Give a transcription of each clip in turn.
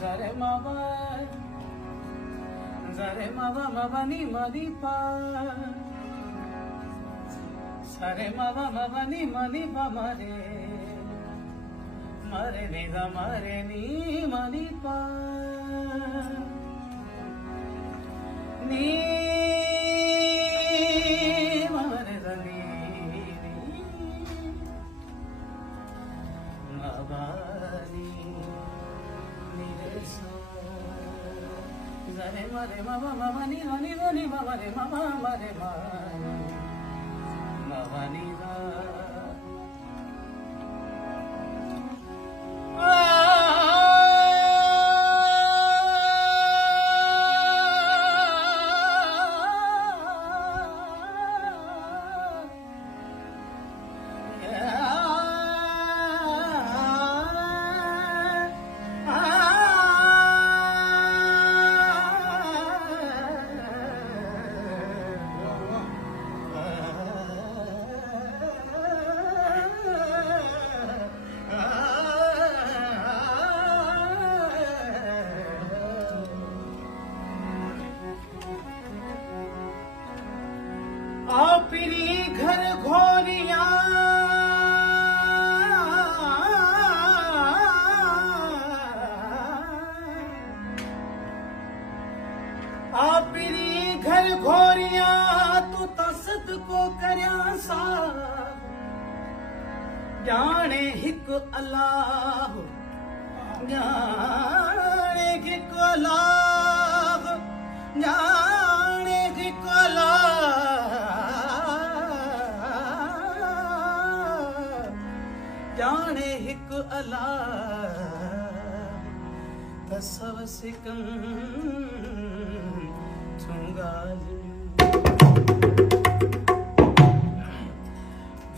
Zare mama, zare mama mama ni mani pa. Zare mama mama ni mani pa mare, mare ni ga mare ni mani pa. Ni mare da ni mabani. Zare mare mama mama ni mani mani mama re mama mare mama ni ga. आपरी घर घोरिया आपरी घर घोरिया तू तसद को करया सा जाने हिक अल्लाह जाने हिक अल्लाह जाने हिक जाने हिक अला तसव सिकम चुंगाल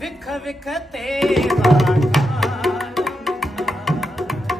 विख विख ते